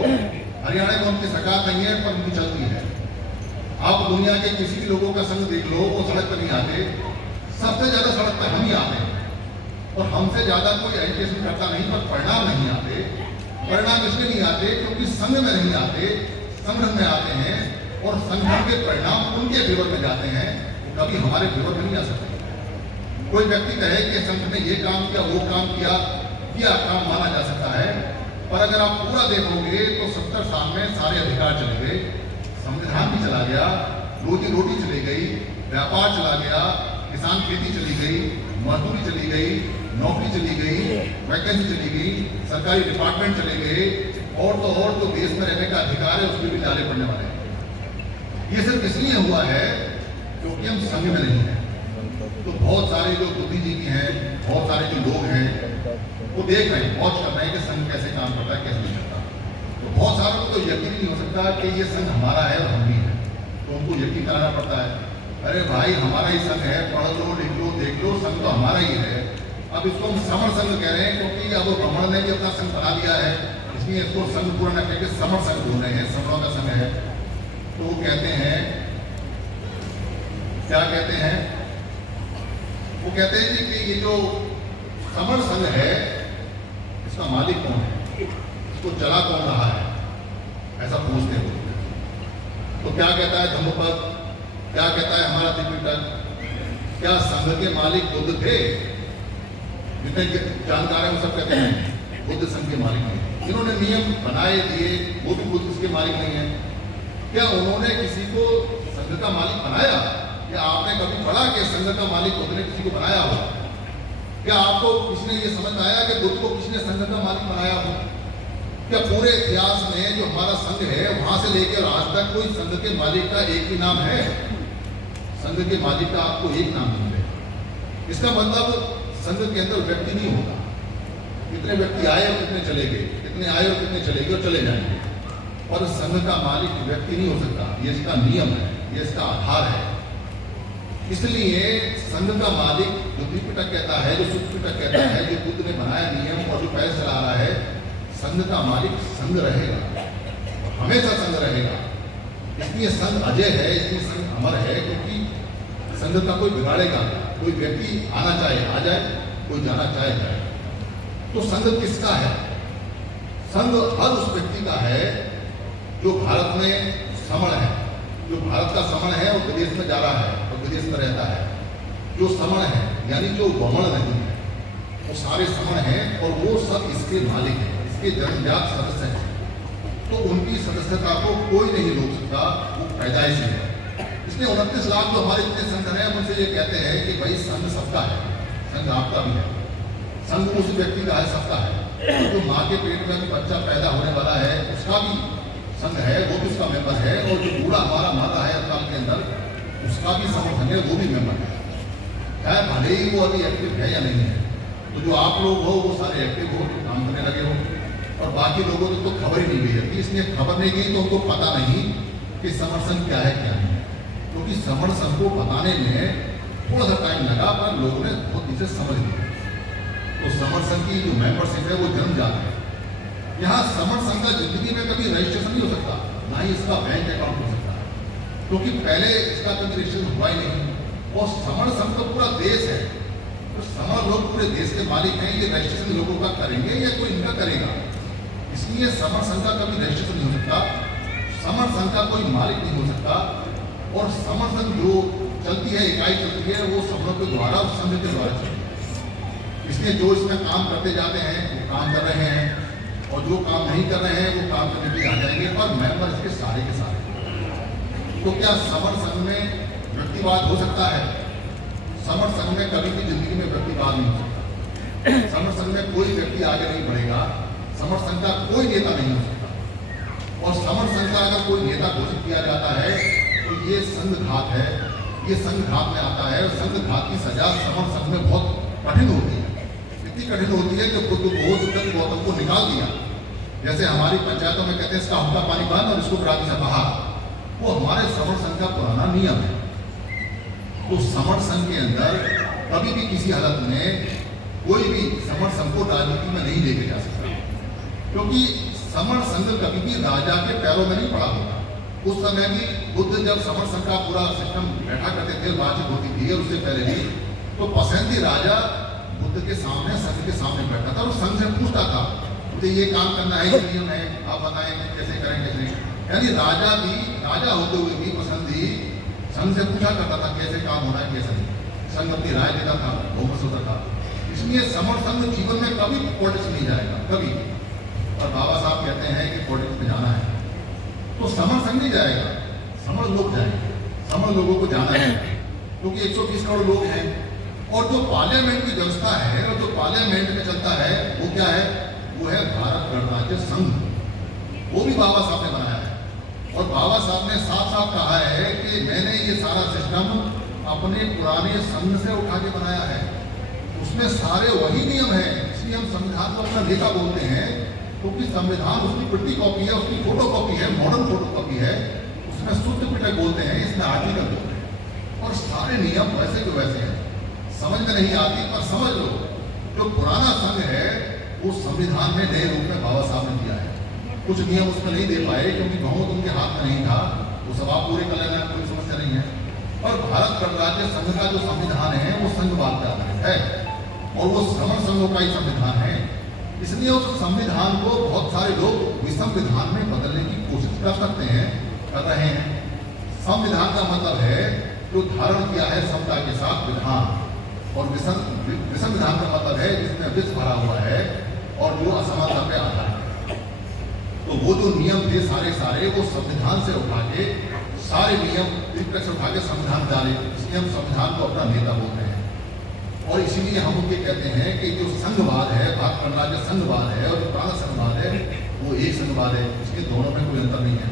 हरियाणा में उनकी सरकार नहीं है पर उनकी चलती है। आप दुनिया के किसी भी लोगों का संघ देख लो, वो सड़क पर नहीं आते। सबसे ज्यादा सड़क पर हम ही आते हैं, और हमसे ज्यादा कोई एजुकेशन करता नहीं, पर परिणाम नहीं आते। परिणाम इसलिए नहीं आते क्योंकि संघ में नहीं आते, संगठन में आते हैं, और संगठन के परिणाम उनके फेवर में जाते हैं, वो कभी हमारे फेवर में नहीं आ सकते। कोई व्यक्ति कहे कि संघ ने ये काम किया, वो काम किया, क्या काम माना जा सकता है, पर अगर आप पूरा देखोगे तो 70 साल में सारे अधिकार चले गए, संविधान भी चला गया, रोजी रोटी चली गई, व्यापार चला गया, किसान खेती चली गई, मजदूरी चली गई, नौकरी चली गई, वैकेंसी चली गई, सरकारी डिपार्टमेंट चले गए, और तो देश में रहने का अधिकार है उसमें भी डाले पड़ने वाले हैं। ये सिर्फ इसलिए हुआ है क्योंकि हम संघ में नहीं है। तो बहुत सारे जो बुद्धिजीवी हैं, बहुत सारे जो लोग हैं, वो देख रहे हैं, वॉच कर रहे हैं कि संघ कैसे काम करता है, कैसे नहीं करता। तो बहुत सारों को तो यकीन नहीं हो सकता कि ये संघ हमारा है और हम भी है, तो उनको यकीन कराना पड़ता है। अरे भाई, हमारा ही संघ है, पढ़ लो, लिख लो, देख लो, संघ तो हमारा ही है। अब इसको हम समर संघ कह रहे हैं क्योंकि अब ब्राह्मण ने भी अपना संघ बना लिया है, इसलिए इसको संघ पूरा न कहकर समर संघ बोल रहे हैं, समरों का संघ है। तो वो कहते हैं, क्या कहते हैं, वो कहते हैं कि ये जो समर संघ है इसका मालिक कौन है, इसको चला कौन रहा है, ऐसा पूछते हो। तो क्या कहता है धम्मपद, क्या कहता है हमारा त्रिपिटक, क्या संघ के मालिक बुद्ध थे? जितने जानकार हैं वो सब कहते हैं बुद्ध संघ के मालिक नहीं। जिन्होंने नियम बनाए दिए वो भी बुद्ध के मालिक नहीं है। क्या उन्होंने किसी को संघ का मालिक बनाया? या आपने कभी पढ़ा कि संघ का मालिक बुद्ध ने किसी को बनाया हो? क्या आपको किसने ये समझ आया कि बुद्ध को किसने संघ का मालिक बनाया हो? क्या पूरे इतिहास में जो हमारा संघ है वहां से लेकर आज तक कोई संघ के मालिक का एक भी नाम है? संघ के मालिक का आपको एक नाम नहीं मिलेगा। इसका मतलब संघ के अंदर व्यक्ति नहीं होगा। कितने व्यक्ति आए और कितने चले गए, कितने आए और कितने चले गए और चले जाएंगे, और संघ का मालिक व्यक्ति नहीं हो सकता। ये इसका नियम है, ये इसका आधार है। इसलिए संघ का मालिक जो त्रिपिटक कहता है, जो सुत्रिपिटक कहता है, जो बुद्ध ने बनाया नियम और जो पैर चला रहा है, संघ का मालिक संघ रहेगा, हमेशा संघ रहेगा। इसलिए संघ अजय है, इसलिए संघ अमर है, क्योंकि संघ का कोई बिगाड़ेगा। कोई व्यक्ति आना चाहे आ जाए, कोई जाना चाहे जाए। तो संघ किसका है? संघ हर उस व्यक्ति का है जो भारत में समण है, जो भारत का समण है और विदेश में जा रहा है और विदेश में रहता है। जो समण है यानी जो वमण नहीं है, वो सारे समण हैं और वो सब इसके मालिक हैं, इसके जन्मजात सदस्य हैं। तो उनकी सदस्यता को कोई नहीं रोक सकता, वो पैदाइशी है। इसलिए 29 लाख जो हमारे इतने संघ हैं, उनसे ये कहते हैं कि भाई संघ सबका है, संघ आपका भी है, संघ उस व्यक्ति का है, सबका है। और जो माँ के पेट में भी बच्चा पैदा होने वाला है उसका भी संघ है, वो भी उसका मेंबर है। और जो बूढ़ा हमारा मर रहा है अस्पताल के अंदर, उसका भी संगठन है, वो भी मेंबर है, चाहे भले ही वो अभी एक्टिव है या नहीं है। तो जो आप लोग हो वो सारे एक्टिव हो, काम करने लगे हो, और बाकी लोगों को तो खबर ही नहीं गई रहती। इसलिए खबर नहीं गई तो उनको पता नहीं कि समर्थन क्या है क्या नहीं है, क्योंकि समर्थन को बताने में थोड़ा सा टाइम लगा, पर लोगों ने बहुत इसे समझ लिया। तो समर्थन की जो मेंबरशिप है वो जन्म जाता है। यहाँ समर्थन का जिंदगी में कभी रजिस्ट्रेशन नहीं हो सकता, ना ही इसका बैंक अकाउंट हो सकता है, क्योंकि पहले इसका कभी रजिस्ट्रेशन हुआ ही नहीं। और समर्थन तो पूरा देश है, तो समर लोग पूरे देश के मालिक हैं। ये रजिस्ट्रेशन लोगों का करेंगे या कोई इनका करेगा? इसलिए समर संघ का कभी रजिस्ट्रेशन नहीं हो सकता, समर संघ का कोई मालिक नहीं हो सकता। और समर संघ जो चलती है, इकाई चलती है, वो समरों के द्वारा, उस संघ के द्वारा चलती है। इसलिए जो इसमें काम करते जाते हैं वो काम कर रहे हैं, और जो काम नहीं कर रहे हैं वो काम करने के लिए आ जाएंगे, पर मेंबर इसके सारे के सारे। तो क्या समर संघ में व्यक्तिवाद हो सकता है? समर संघ में कभी भी जिंदगी में व्यक्तिवाद नहीं हो सकता। समर संघ में कोई व्यक्ति आगे नहीं बढ़ेगा, समर संघ का कोई नेता नहीं हो सकता। और समर संघ का अगर कोई नेता घोषित किया जाता है तो ये संघ घात है, ये संघ घात में आता है। और संघ घात की सजा समर संघ में बहुत कठिन होती है, इतनी कठिन होती है कि बुद्ध को गौतम को निकाल दिया। जैसे हमारी पंचायतों में कहते हैं इसका हुक्का पानी बंद और इसको कराती से बाहर, वो हमारे समर संघ का पुराना नियम है। तो समर संघ के अंदर कभी भी किसी हालत में कोई भी समर संघ को राजनीति में नहीं लेके जा सकता, क्योंकि समर संघ कभी भी राजा के पैरों में नहीं पड़ा होगा। उस समय भी बुद्ध जब समर संघ का पूरा सिस्टम बैठा करते थे, बातचीत होती थी, और उससे पहले भी तो पसंदी राजा बुद्ध के सामने संघ के सामने बैठा था और संघ से पूछता था मुझे ये काम करना है, ये नियम है, आप बताएं कैसे करें कैसे नहीं। यानी राजा भी राजा होते हुए भी पसंदी संघ से पूछा करता था कैसे काम होना है कैसे नहीं। संघ अपनी राय देता था, बहुमत होता था। इसलिए समर संघ जीवन में कभी पॉलिटिक्स नहीं जाएगा, कभी। और बाबा साहब कहते हैं कि पॉलिटिक्स में जाना है तो समर संघ नहीं जाएगा, समर लोग जाएंगे। समर लोगों को जाना है क्योंकि 120 करोड़ लोग हैं। और जो पार्लियामेंट की व्यवस्था है और जो पार्लियामेंट में चलता है वो क्या है? वो है भारत गणराज्य संघ। वो भी बाबा साहब ने बनाया है और बाबा साहब ने साफ साफ कहा है कि मैंने ये सारा सिस्टम अपने पुराने संघ से उठा के बनाया है। उसमें सारे वही नियम है, इसलिए हम संविधान को अपना नेता बोलते हैं, क्योंकि संविधान उसकी प्रिंटी कॉपी है, उसकी फोटो कॉपी है, मॉडर्न फोटो कॉपी है। उसमें शुद्ध पिटक बोलते हैं, इसमें आर्टिकल बोलते हैं और सारे नियम वैसे के वैसे हैं। समझ में नहीं आती पर समझ लो, जो पुराना संघ है वो संविधान में नए रूप में बाबा साहब ने दिया है। कुछ नियम उसमें नहीं दे पाए क्योंकि बहुमत उनके हाथ में नहीं था, वो सब आप पूरे कर लेना, कोई समस्या नहीं है। और भारत गणराज्य संघ का जो संविधान है वो संघवाद पे आधारित है और वो समर संघों का ही संविधान है। इसलिए उस संविधान को बहुत सारे लोग विसंविधान में बदलने की कोशिश कर सकते हैं, कर रहे हैं। संविधान का मतलब है जो धारण किया है समता के साथ विधान, और विसंविधान का मतलब है जिसमें विष भरा हुआ है और जो असमानता पे आधारित है। तो वो जो नियम थे सारे सारे वो संविधान से उठा के सारे नियम से उठा के संविधान डाले, इसलिए हम संविधान को अपना नेता बोलते हैं। और इसीलिए हम उनके कहते हैं कि जो संघवाद है, भारत गणराज्य संघवाद है और पुराना संघवाद है वो एक संघवाद है, इसके दोनों में कोई अंतर नहीं है।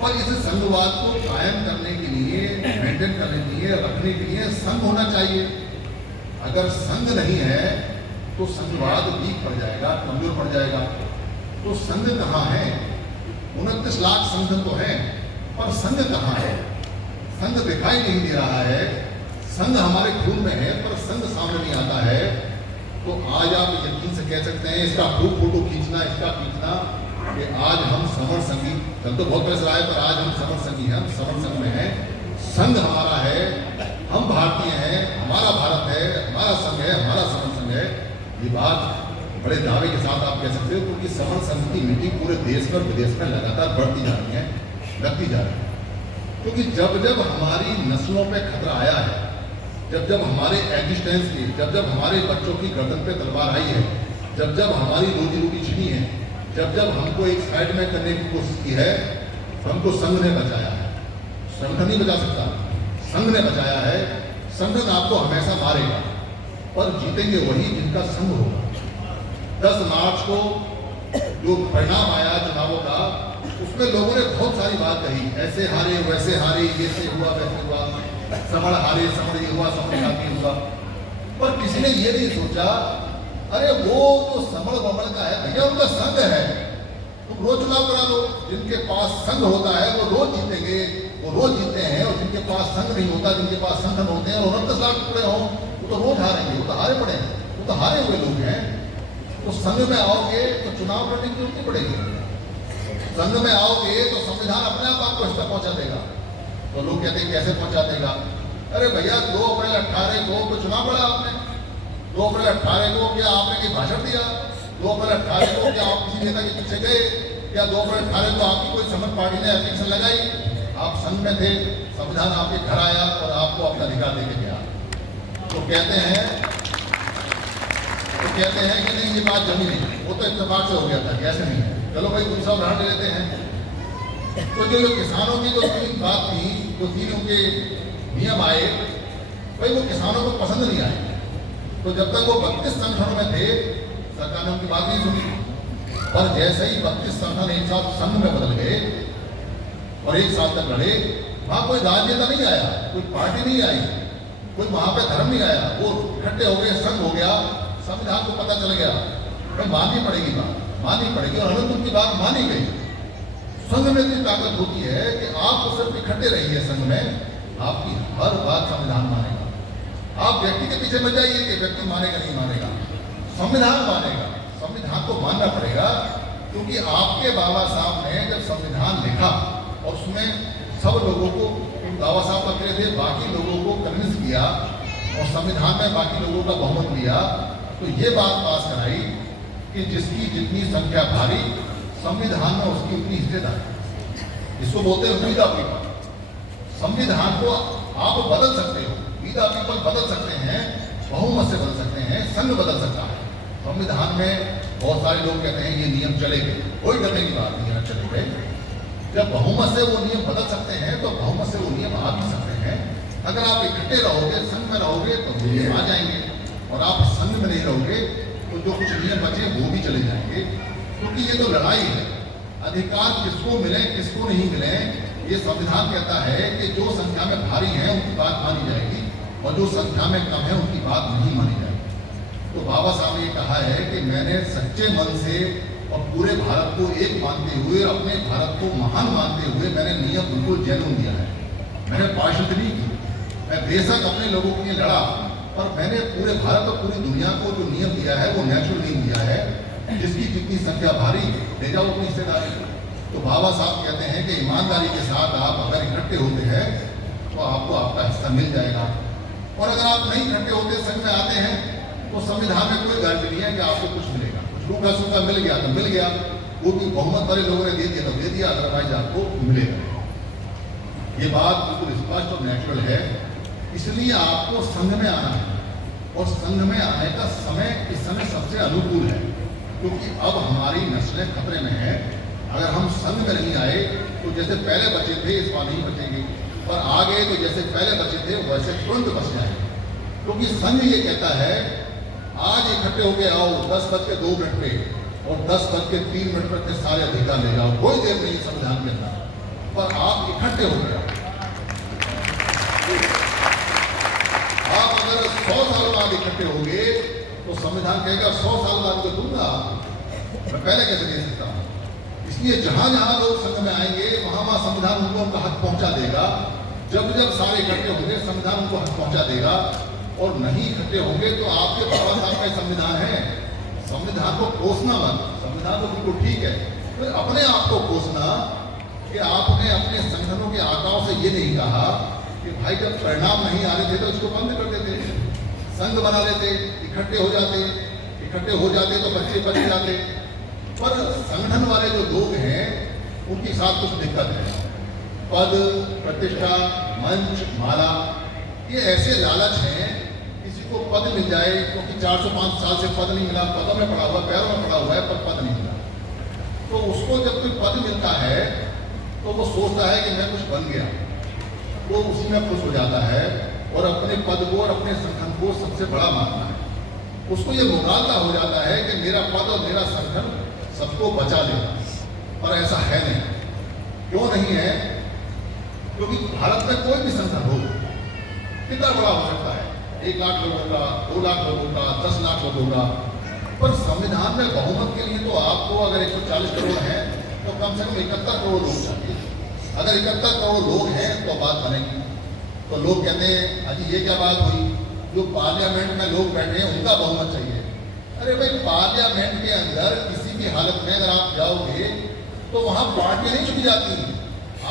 और इस संघवाद को कायम करने के लिए, मेंटेन करने के लिए, रखने के लिए संघ होना चाहिए। अगर संघ नहीं है तो संघवाद वीक पड़ जाएगा, कमजोर पड़ जाएगा। तो संघ कहाँ है? 29 लाख संघ तो है, पर संघ कहाँ है? संघ दिखाई नहीं दे रहा है। संघ हमारे खून में है पर संघ सामने नहीं आता है। तो आज आप यकीन से कह सकते हैं, इसका खूब फोटो खींचना, इसका खींचना कि आज हम समर संघी, कल तो बहुत पैसा आए पर आज हम समर संघी हैं, हम समर संघ में हैं। संघ हमारा है, हम भारतीय हैं, हमारा भारत है, हमारा संघ है, हमारा समर संघ है। ये बात बड़े दावे के साथ आप कह सकते हो, क्योंकि समर संघ की मीटिंग पूरे देश में विदेश में लगातार बढ़ती जा रही है, लगती जा रही है। क्योंकि जब जब हमारी नस्लों पे खतरा आया है, जब जब हमारे एग्जिस्टेंस की, जब जब हमारे बच्चों की गर्दन पे तलवार आई है, जब जब हमारी रोजी रोटी छिनी है, जब जब हमको एक साइड में करने की कोशिश की है, हमको संघ ने बचाया है। संगठन नहीं बचा सकता, संघ ने बचाया है। संगठन आपको हमेशा मारेगा पर जीतेंगे वही जिनका संघ होगा। 10 मार्च को जो परिणाम आया चुनावों का, उसमें लोगों ने बहुत सारी बात कही, ऐसे हारे, वैसे हारे, ये से हुआ, वैसे हुआ, समर हारे, समर ये हुआ, समर ये हुआ। पर किसी ने ये नहीं सोचा, अरे वो जो समर बमड़ का है भैया, उनका संघ है, तुम रोज चुनाव करा लो। जिनके पास संघ होता है वो रोज जीतेंगे, वो रोज जीते हैं। और जिनके पास संघ नहीं होता, जिनके पास संगठन होते हैं और 29 लाख टुकड़े हों, वो तो रोज हारेंगे, वो तो हारे पड़े हैं, वो तो हारे हुए लोग हैं। तो संघ में आओगे तो चुनाव लड़ने की जरूरत नहीं पड़ेगी। संघ में आओगे तो संविधान अपने आप आपको इस तक पहुंचा देगा। तो लोग कहते हैं कैसे पहुंचा देगा? अरे भैया 2 अप्रैल 18 को चुनाव लड़ा आपने, 2 अप्रैल 18 को क्या आपने कोई भाषण दिया? 2 अप्रैल 18 को क्या आप किसी नेता के पीछे गए? या 2 अप्रैल 18 को आपकी कोई समर पार्टी ने एप्लीकेशन लगाई? आप संघ में थे, संविधान आपके घर आया और आपको अपना अधिकार देके गया। तो कहते हैं तो कहते हैं कि नहीं ये बात जमी नहीं, वो तो इत्तेफाक से हो गया था, कैसे नहीं है। चलो भाई दूसरा उदाहरण ले लेते हैं। तो जो किसानों की जो 3 बात थी, जो 3 उनके नियम आए, भाई वो किसानों को पसंद नहीं आए। तो जब तक वो 32 संगठनों में थे, सरकार ने उनकी बात नहीं सुनी। पर जैसे ही 32 संगठन एक साथ संघ में बदल गए और 1 साल तक लड़े, वहां कोई राजनेता नहीं आया, कोई पार्टी नहीं आई, कोई वहां पे धर्म नहीं आया, वो इकट्ठे हो गए, संघ हो गया, संविधान को पता चल गया भाई माननी पड़ेगी, बात माननी पड़ेगी। और हमें उनकी बात मानी गई। संघ में इतनी ताकत होती है कि आप तो सिर्फ इकट्ठे रहिए संघ में, आपकी हर बात संविधान मानेगा। आप व्यक्ति के पीछे मत जाइए कि व्यक्ति मानेगा नहीं मानेगा, संविधान मानेगा। संविधान को मानना पड़ेगा, क्योंकि आपके बाबा साहब ने जब संविधान लिखा और उसमें सब लोगों को, बाबा साहब अकेले थे, बाकी लोगों को कन्विंस किया और संविधान में बाकी लोगों का बहुमत लिया, तो ये बात पास कराई कि जिसकी जितनी संख्या भारी, संविधान में उसकी उतनी हिस्सेदारी। इसको बोलते हैं वी द पीपल। संविधान को आप बदल सकते हो, वी द पीपल बदल सकते हैं, बहुमत से बदल सकते हैं, संघ बदल सकता है। संविधान में बहुत सारे लोग कहते हैं ये नियम चले गए, कोई डरने की बात नहीं है, चले गए। जब बहुमत से वो नियम बदल सकते हैं तो बहुमत से वो नियम आ भी सकते हैं। अगर आप इकट्ठे रहोगे, संघ में रहोगे, तो नियम आ जाएंगे, और आप संघ में नहीं रहोगे तो जो कुछ नियम बचे वो भी चले जाएंगे। क्योंकि ये तो लड़ाई है, अधिकार किसको मिले किसको नहीं मिले, ये संविधान कहता है कि जो संख्या में भारी है उनकी बात मानी जाएगी और जो संख्या में कम है उनकी बात नहीं मानी जाएगी। तो बाबा साहब ने कहा है कि मैंने सच्चे मन से और पूरे भारत को एक मानते हुए, अपने भारत को महान मानते हुए मैंने नियम बिल्कुल जेन्युइन दिया है। मैंने पार्षद नहीं की, मैं बेशक अपने लोगों के लिए लड़ा, पर मैंने पूरे भारत और पूरी दुनिया को जो नियम दिया है वो नेचुरल नियम दिया है। जिसकी जितनी संख्या भारी, ले जाओ अपनी हिस्सेदारी। तो बाबा साहब कहते हैं कि ईमानदारी के साथ आप अगर इकट्ठे होते हैं तो आपको आपका हिस्सा मिल जाएगा, और अगर आप नहीं इकट्ठे होते, संघ में आते हैं, तो संविधान में कोई गारंटी नहीं है कि आपको कुछ मिलेगा। कुछ रूखा सूखा मिल गया तो मिल गया, वो भी बहुमत वाले लोगों ने दे दिया तो दे दिया, अदरवाइज आपको मिलेगा। ये बात बिल्कुल स्पष्ट और नेचुरल है। इसलिए आपको संघ में आना है, और संघ में आने का समय इस समय सबसे अनुकूल है, क्योंकि अब हमारी नस्लें खतरे में हैं। अगर हम संघ में नहीं आए तो जैसे पहले बचे थे इस बार नहीं बचेंगे, और आ गए तो जैसे पहले बचे थे वैसे तुरंत बच जाएंगे। क्योंकि संघ ये कहता है आज इकट्ठे होके आओ 10:02 पे और 10:03 पर के सारे अधिकार ले जाओ, कोई देर नहीं संविधान के अंदर, पर आप इकट्ठे हो गए। आप अगर 100 साल बाद इकट्ठे होंगे तो संविधान कहेगा 100 साल बाद तो दूंगा, मैं पहले कैसे दे सकता हूं। इसलिए जहां जहां लोग संघ में आएंगे वहां वहां संविधान उनको उनका हक पहुंचा देगा। जब जब सारे इकट्ठे होंगे संविधान उनको हक पहुंचा देगा, और नहीं इकट्ठे होंगे तो आपके बाबा साहब का संविधान है, संविधान को कोसना मत। संविधान तो बिल्कुल ठीक है, फिर अपने आप को कोसना कि आपने अपने संगठनों के आकाओं से ये नहीं कहा कि भाई जब परिणाम नहीं आ रहे थे तो इसको बंद कर देते, संघ बना लेते, इकट्ठे हो जाते तो बच्चे बच जाते। पर संगठन वाले जो लोग हैं उनके साथ कुछ दिक्कत है। पद, प्रतिष्ठा, मंच, माला, ये ऐसे लालच हैं। किसी को पद मिल जाए, क्योंकि 405 साल से पद नहीं मिला, पदों में पड़ा हुआ, पैरों में पड़ा हुआ है, पर पद नहीं मिला, तो उसको जब कोई पद मिलता है तो वो सोचता है कि मैं कुछ बन गया, वो उसी में खुश हो जाता है और अपने पद को और अपने संगठन को सबसे बड़ा मानता है। उसको ये मुकाबला हो जाता है कि मेरा पद और मेरा संगठन सबको बचा लेगा, पर ऐसा है नहीं। क्यों नहीं है? क्योंकि भारत में कोई भी संगठन हो, कितना बड़ा हो सकता है, 1 लाख लोगों का, 2 लाख लोगों का, 10 लाख लोगों का, पर संविधान में बहुमत के लिए तो आपको अगर 140 करोड़ है तो कम से कम 71 करोड़ लोग चाहिए। अगर 71 करोड़ लोग हैं तो बात बनेगी। तो लोग कहते हैं अजी ये क्या बात हुई, जो पार्लियामेंट में लोग बैठे हैं उनका बहुमत चाहिए। अरे भाई, पार्लियामेंट के अंदर किसी भी हालत में अगर आप जाओगे तो वहां पार्टियां नहीं छुपी जाती,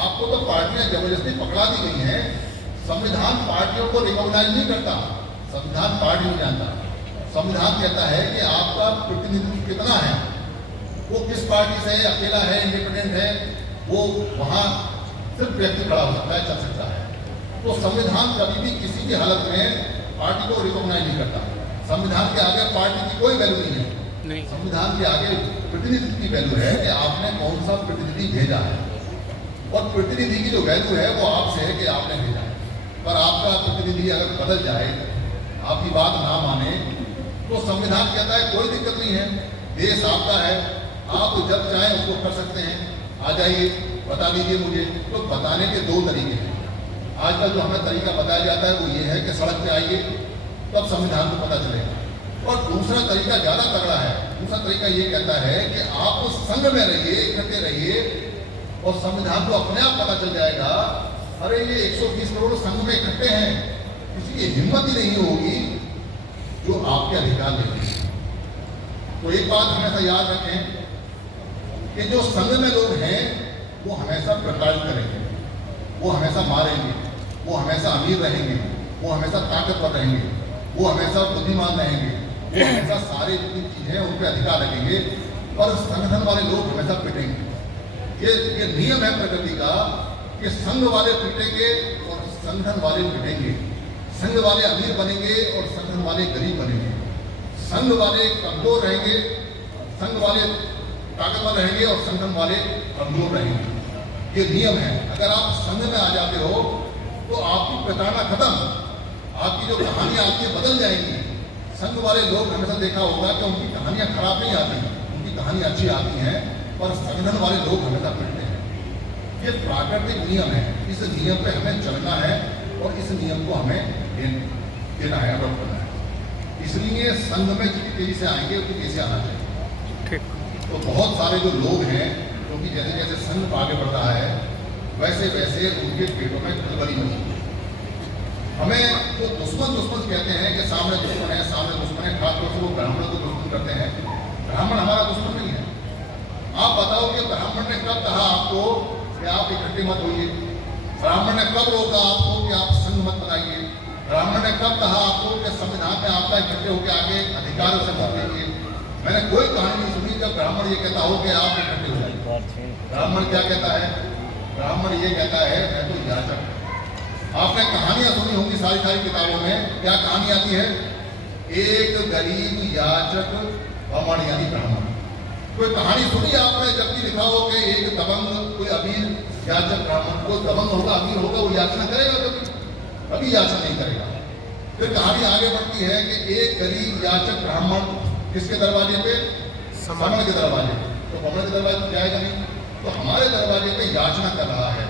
आपको तो पार्टियां जबरदस्ती पकड़ा दी गई हैं। संविधान पार्टियों को रिकॉग्नाइज नहीं करता, संविधान पार्टी नहीं जानता। संविधान कहता है कि आपका प्रतिनिधित्व कितना है, वो किस पार्टी से है, अकेला है, इंडिपेंडेंट है, वो वहां सिर्फ व्यक्ति खड़ा हो सकता है, चल सकता है। तो संविधान कभी भी किसी भी हालत में पार्टी को रिकॉग्नाइज नहीं करता। संविधान के आगे पार्टी की कोई वैल्यू नहीं है। संविधान के आगे प्रतिनिधित्व की वैल्यू है कि आपने कौन सा प्रतिनिधि भेजा है, और प्रतिनिधि की जो वैल्यू है वो आपसे है कि आपने भेजा है। पर आपका प्रतिनिधि अगर बदल जाए, आपकी बात ना माने, तो संविधान कहता है कोई दिक्कत नहीं है, देश आपका है, आप जब चाहें उसको कर सकते हैं, आ जाइए, बता दीजिए मुझे। तो बताने के दो तरीके हैं। आजकल जो हमें तरीका बताया जाता है वो ये है कि सड़क पे आइए, तब संविधान को पता चलेगा। और दूसरा तरीका ज्यादा तगड़ा है। दूसरा तरीका ये कहता है कि आप उस संघ में रहिए, इकट्ठे रहिए, और संविधान को अपने आप पता चल जाएगा, अरे ये 120 करोड़ संघ में इकट्ठे हैं, किसी की हिम्मत ही नहीं होगी जो आपके अधिकार लेते हैं। तो एक बात हमेशा याद रखें कि जो संघ में लोग हैं वो हमेशा प्रताड़ित करेंगे, वो हमेशा मारेंगे, वो हमेशा अमीर रहेंगे, वो हमेशा ताकतवर रहेंगे, वो हमेशा बुद्धिमान रहेंगे, वो हमेशा सारी जितनी चीजें उन पर अधिकार रखेंगे, पर संगठन वाले लोग हमेशा पिटेंगे। ये नियम है प्रकृति का कि संघ वाले पिटेंगे और संगठन वाले पिटेंगे। संघ वाले अमीर बनेंगे और संगठन वाले गरीब बनेंगे। संघ वाले कमजोर रहेंगे, संघ वाले ताकतवर रहेंगे और संगठन वाले कमजोर रहेंगे। ये नियम है। अगर आप संघ में आ जाते हो तो आपकी प्रताड़ना खत्म, आपकी जो कहानियां आती है बदल जाएंगी। संघ वाले लोग हमेशा देखा होगा कि उनकी कहानियां खराब नहीं आती, उनकी कहानियां अच्छी आती हैं, पर संगठन वाले लोग हमेशा पिटते हैं। ये प्राकृतिक नियम है, इस नियम पे हमें चलना है और इस नियम को हमें देना है, अडॉप्ट करना है। इसलिए संघ में जितनी तेजी से आएंगे उतनी तेजी से आना चाहिए। तो बहुत सारे जो लोग हैं, क्योंकि जैसे जैसे संघ आगे बढ़ रहा है वैसे वैसे उनके पेटों में खलबली मची है। हमें जो दुश्मन कहते हैं कि सामने दुश्मन है, सामने दुश्मन है, खासतौर से वो ब्राह्मण को दुश्मन करते हैं। ब्राह्मण हमारा दुश्मन नहीं है। आप बताओ कि ब्राह्मण ने कब कहा आपको कि आप इकट्ठे मत होइए? ब्राह्मण ने कब रोका आपको कि आप संघ मत बनाइए? ब्राह्मण ने कब कहा आपको कि संविधान में आपका इकट्ठे होकर आगे अधिकारों से मत लीजिए? मैंने कोई कहानी नहीं सुनी जब ब्राह्मण ये कहता हो कि आप इकट्ठे हो जाइए। ब्राह्मण क्या कहता है? ब्राह्मण ये कहता है मैं तो याचक। आपने कहानियां सुनी होंगी सारी किताबों में, क्या कहानी आती है? एक गरीब याचक ब्राह्मण यानी ब्राह्मण। कोई कहानी सुनी आपने जबकि लिखा हो कि एक दबंग कोई अमीर याचक ब्राह्मण? कोई दबंग होगा, अमीर होगा, वो याचना करेगा कभी याचना नहीं करेगा। फिर कहानी आगे बढ़ती है कि एक गरीब याचक ब्राह्मण किसके दरवाजे पे? समण के दरवाजे पे। तो समण के दरवाजे पे जाएगा नहीं, तो हमारे दरवाजे पे याचना कर रहा है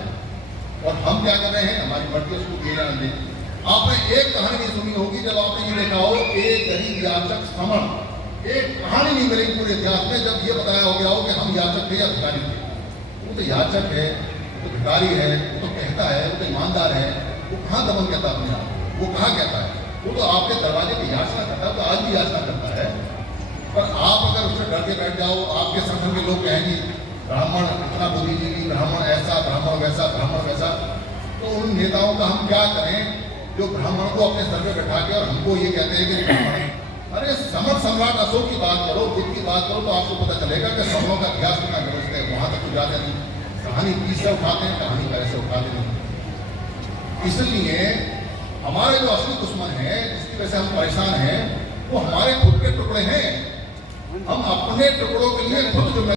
और हम क्या कर रहे हैं? हमारी मर्जी उसको दे रहे हैं। आपने एक कहानी नहीं सुनी होगी जब आपने ये देखा हो एक गरीब याचक समण। एक कहानी नहीं मिलेगी पूरे इतिहास में जब ये बताया हो गया हो कि हम याचक थे या भिखारी थे। वो तो याचक है, वो तो भिखारी है, वो तो कहता है, वो तो ईमानदार है। वो कहाँ दमन कहता अपने आप? वो कहाँ कहता है? वो तो आपके दरवाजे पे याचना करता है, तो आज भी याचना करता है। पर आप अगर उससे डर के बैठ जाओ, आपके संगठन के लोग कहेंगे ब्राह्मण इतना बुद्धिजीवी, ब्राह्मण ऐसा, ब्राह्मण वैसा, ब्राह्मण वैसा, तो उन नेताओं का हम क्या करें जो ब्राह्मण को अपने सर पे बैठा के और हमको ये कहते हैं कि ब्राह्मण। अरे समर सम्राट अशोक की बात करो, बुद्ध की बात करो, तो आपको पता चलेगा कि समरों का इतिहास कितना गलत है। वहां तक तो जाते नहीं, कहानी 30 से उठाते हैं, कहानी पैसे उठाते नहीं। इसलिए हमारे जो असली दुश्मन है, जिसकी वजह से हम परेशान हैं, वो हमारे खुद के टुकड़े हैं। हम अपने टुकड़ों के लिए खुद